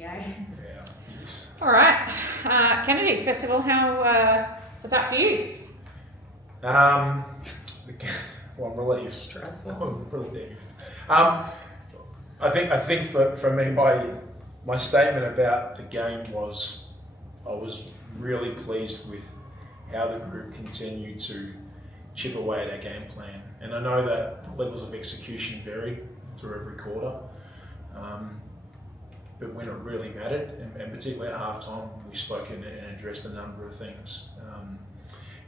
Yeah, yes. All right. Kennedy Festival, how was that for you? Well, I'm relieved. Stressful. I'm relieved. I think for me, my statement about the game was I was really pleased with how the group continued to chip away at our game plan. And I know that the levels of execution varied through every quarter. But when it really mattered, and particularly at halftime, we spoke and addressed a number of things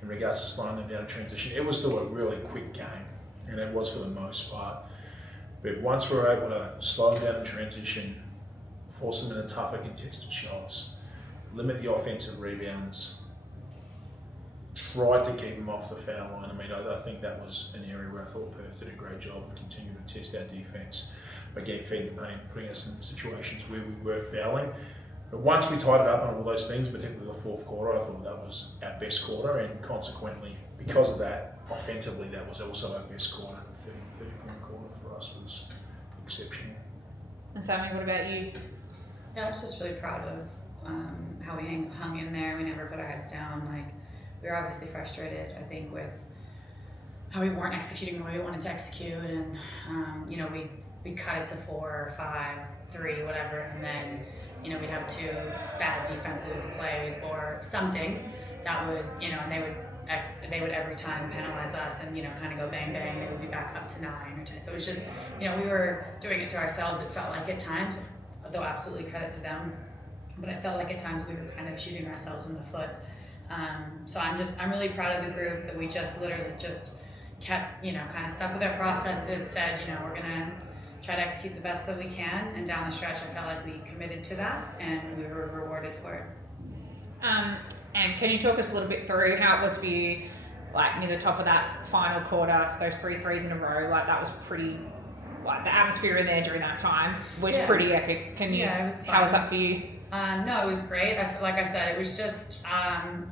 in regards to slowing them down in transition. It was still a really quick game, and it was for the most part. But once we were able to slow them down in transition, force them into tougher contested shots, limit the offensive rebounds, tried to keep them off the foul line. I mean, I think that was an area where I thought Perth did a great job of continuing to test our defence by getting feet in the paint, putting us in situations where we were fouling. But once we tied it up on all those things, particularly the fourth quarter, I thought that was our best quarter, and consequently, because of that, offensively, that was also our best quarter. The 30-point quarter for us was exceptional. And Sami, what about you? Yeah, I was just really proud of how we hung in there. We never put our heads down. Like, we were obviously frustrated, I think, with how we weren't executing the way we wanted to execute, and we cut it to 4, 5, 3, whatever, and then we'd have 2 bad defensive plays or something that would and they would every time penalize us and kind of go bang bang, and it would be back up to 9 or 10. So it was just we were doing it to ourselves. It felt like at times, though absolutely credit to them, but I felt like at times we were kind of shooting ourselves in the foot. So I'm really proud of the group that we just literally just kept kind of stuck with our processes, said we're gonna try to execute the best that we can, and down the stretch I felt like we committed to that and we were rewarded for it. And can you talk us a little bit through how it was for you, like near the top of that final quarter, those 3 threes in a row? Like, that was pretty, like, the atmosphere in there during that time was pretty epic. It was fun. How was that for you? No, it was great. Like I said, it was just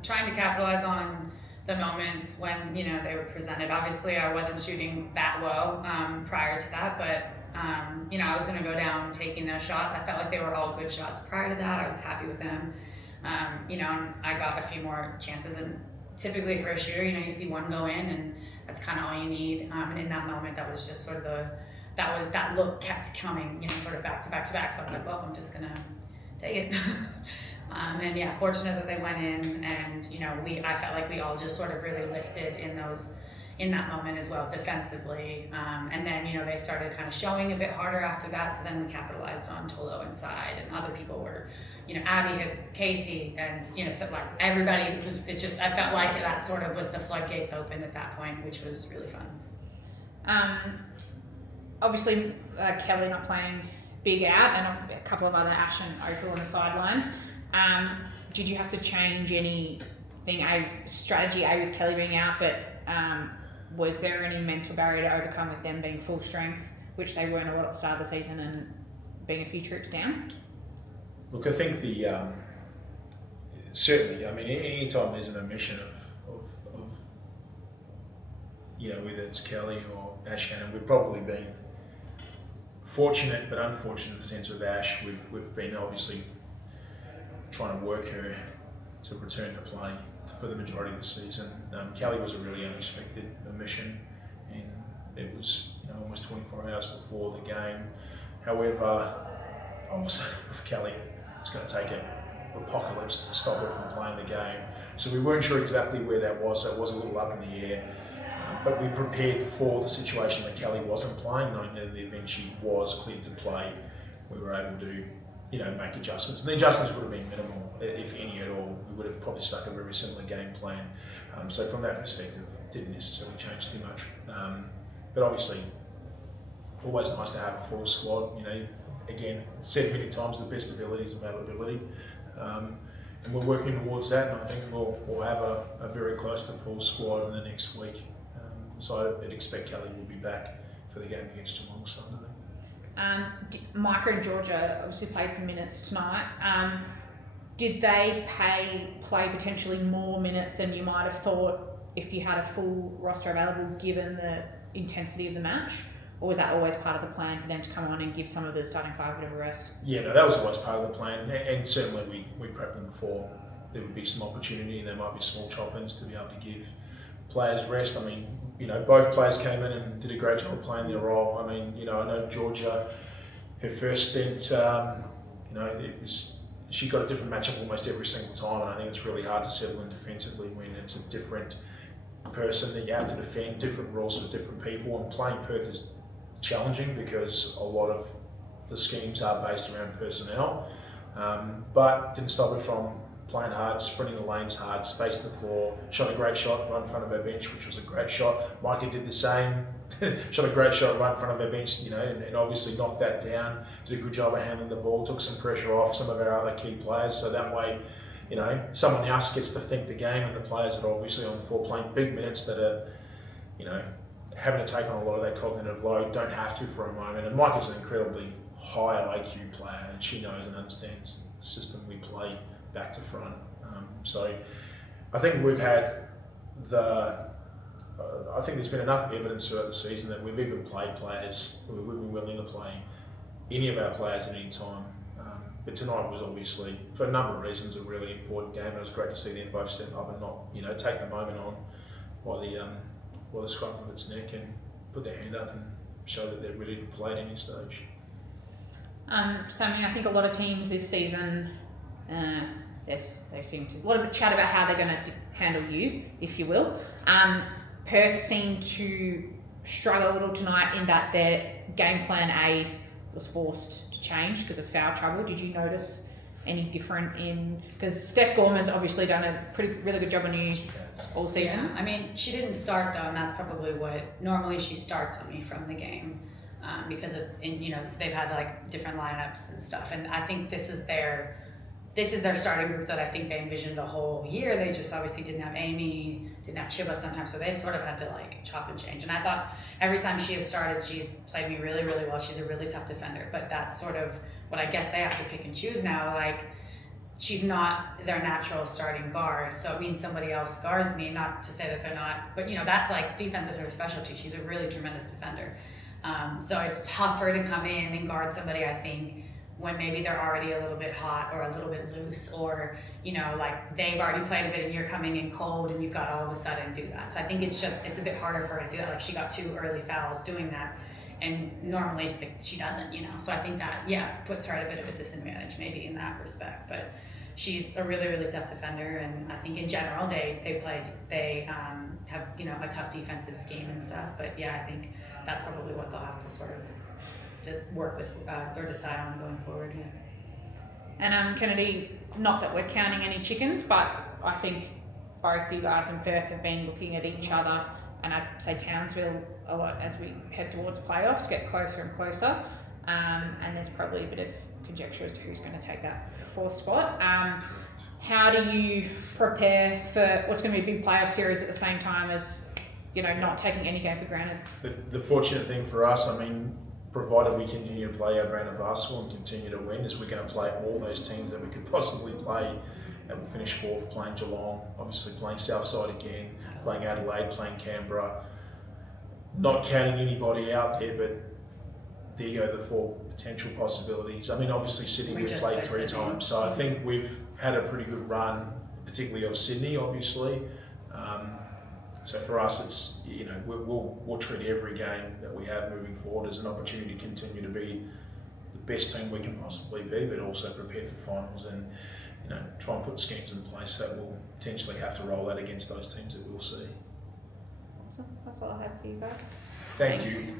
trying to capitalize on the moments when they were presented. Obviously, I wasn't shooting that well prior to that, but I was going to go down taking those shots. I felt like they were all good shots prior to that. I was happy with them. And I got a few more chances. And typically for a shooter, you see one go in, and that's kind of all you need. And in that moment, that was just sort of that look kept coming, sort of back to back to back. So I was like, well, I'm just going to take it. And yeah, fortunate that they went in, and I felt like we all just sort of really lifted in that moment as well defensively, and then they started kind of showing a bit harder after that, so then we capitalized on Tolo inside, and other people were Abby hit Casey, and so like everybody I felt like that sort of was the floodgates opened at that point, which was really fun. Obviously Kelly not playing big out, and a couple of other Ash and Opal on the sidelines. Did you have to change anything, strategy with Kelly being out, but was there any mental barrier to overcome with them being full strength, which they weren't a lot at the start of the season, and being a few trips down? Look, I think certainly, I mean, any time there's an omission of whether it's Kelly or Ash Hannon, we've probably been fortunate but unfortunate in the sense of Ash. We've been obviously trying to work her to return to play for the majority of the season. Kelly was a really unexpected omission, and it was almost 24 hours before the game. However, also with Kelly, it's going to take an apocalypse to stop her from playing the game. So we weren't sure exactly where that was, so it was a little up in the air. But we prepared for the situation that Kelly wasn't playing, knowing that in the event she was cleared to play, we were able to make adjustments. And the adjustments would have been minimal, if any at all. We would have probably stuck a very similar game plan. So from that perspective, didn't necessarily change too much. But obviously, always nice to have a full squad. Again, said many times, the best ability is availability. And we're working towards that, and I think we'll have a very close to full squad in the next week. So I'd expect Kelly will be back for the game against Geelong Sunday. Micah and Georgia obviously played some minutes tonight. Did they play potentially more minutes than you might have thought if you had a full roster available, given the intensity of the match? or was that always part of the plan for them to come on and give some of the starting five a bit of a rest? Yeah, no, that was always part of the plan, and certainly we prepped them for there would be some opportunity and there might be small chop-ins to be able to give players rest. I mean, both players came in and did a great job of playing their role. I mean, I know Georgia, her first stint, she got a different matchup almost every single time, and I think it's really hard to settle in defensively when it's a different person that you have to defend, different rules for different people, and playing Perth is challenging because a lot of the schemes are based around personnel, but didn't stop her from playing hard, sprinting the lanes hard, spacing the floor, shot a great shot right in front of her bench, which was a great shot. Micah did the same, shot a great shot right in front of her bench, and obviously knocked that down, did a good job of handling the ball, took some pressure off some of our other key players, so that way, someone else gets to think the game, and the players that are obviously on the floor playing big minutes that are, having to take on a lot of that cognitive load, don't have to for a moment. And Micah's an incredibly high IQ player, and she knows and understands the system we play back to front. So I think we've had I think there's been enough evidence throughout the season that we've even played players who we've been willing to play any of our players at any time. But tonight was obviously, for a number of reasons, a really important game. It was great to see them both step up and not, take the moment on by the scruff of its neck and put their hand up and show that they're ready to play at any stage. Sami, I think a lot of teams this season, they seem to a lot of chat about how they're going to handle you, if you will. Perth seemed to struggle a little tonight in that their game plan A was forced to change because of foul trouble. Did you notice any different because Steph Gorman's obviously done a really good job on you all season? Yeah, I mean, she didn't start though, and that's probably what normally she starts on me from the game. Because of, so they've had like different lineups and stuff, and I think this is their starting group that I think they envisioned the whole year. They just obviously didn't have Amy, didn't have Chiba sometimes, so they've sort of had to like chop and change. And I thought every time she has started, she's played me really, really well. She's a really tough defender, but that's sort of what I guess they have to pick and choose now. Like, she's not their natural starting guard, so it means somebody else guards me. Not to say that they're not, but that's like defense is her specialty. She's a really tremendous defender. So it's tougher to come in and guard somebody, I think, when maybe they're already a little bit hot or a little bit loose, or like they've already played a bit and you're coming in cold and you've got to all of a sudden do that. So I think it's a bit harder for her to do that. Like, she got 2 early fouls doing that, and normally she doesn't, So I think that puts her at a bit of a disadvantage maybe in that respect. But she's a really, really tough defender, and I think in general they have a tough defensive scheme and stuff. But I think that's probably what they'll have to sort of to work with or decide on going forward. And Kennedy, not that we're counting any chickens, but I think both you guys and Perth have been looking at each other, and I'd say Townsville a lot as we head towards playoffs, get closer and closer, and there's probably a bit of conjecture as to who's going to take that 4th spot. How do you prepare for what's going to be a big playoff series at the same time as not taking any game for granted? The fortunate thing for us, I mean, provided we continue to play our brand of basketball and continue to win, is we're going to play all those teams that we could possibly play, and we'll finish 4th, playing Geelong, obviously playing Southside again, playing Adelaide, playing Canberra. Not counting anybody out there, but there you go, the 4 potential possibilities. I mean, obviously Sydney we've played 3 times, so I think we've had a pretty good run, particularly of Sydney, obviously. So for us, it's we'll treat every game that we have moving forward as an opportunity to continue to be the best team we can possibly be, but also prepare for finals and try and put schemes in place that will potentially have to roll out against those teams that we'll see. Awesome. That's all I have for you guys. Thank you.